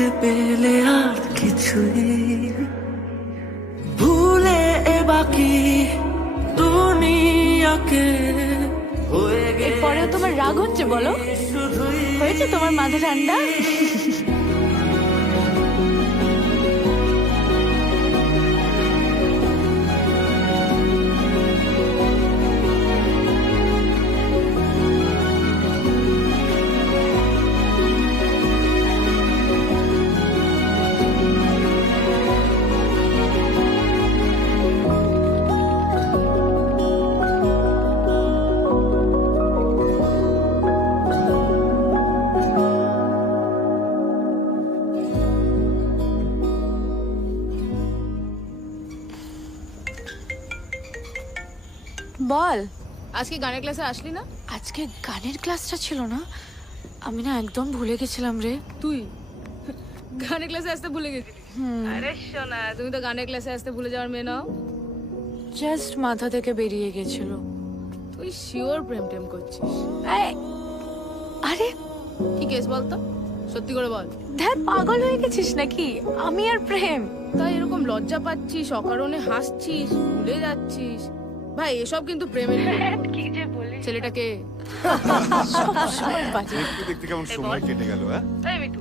তোমাকে পেলে আর কিছুই ভুলে এ বাকি দুনিয়াকে হয়ে এরপরেও তোমার রাগ হচ্ছে বলো? শুধুই হয়েছে তোমার মাথা ঠান্ডা? বল। আজকে গানের ক্লাসে আসলি না? আজকে গানের ক্লাসটা ছিল না? আমি না একদম ভুলে গেছিলাম রে। তুই গানের ক্লাসে আসতে ভুলে গেছিলি? আরে শোনা, তুমি তো গানের ক্লাসে আসতে ভুলে যাওয়ার মেয়ে নাও। জাস্ট মাথা থেকে বেরিয়ে গেছিল। তুই শিওর প্রেম টেম করছিস? এই, আরে কি কেস বলতো, সত্যি করে বল। ধ্যাত পাগল হয়ে গেছিস নাকি? আমি আর প্রেম? তাই এরকম লজ্জা পাচ্ছিস, অকারণে হাসছিস, ভুলে যাচ্ছিস। ভাই এসব কিন্তু প্রেমের বিরুদ্ধে। কি যে বলিস ছেলেটাকে সবসময় বাজে। দেখতে দেখতে কেমন সময় কেটে গেল, হ্যাঁ? এই মিঠু,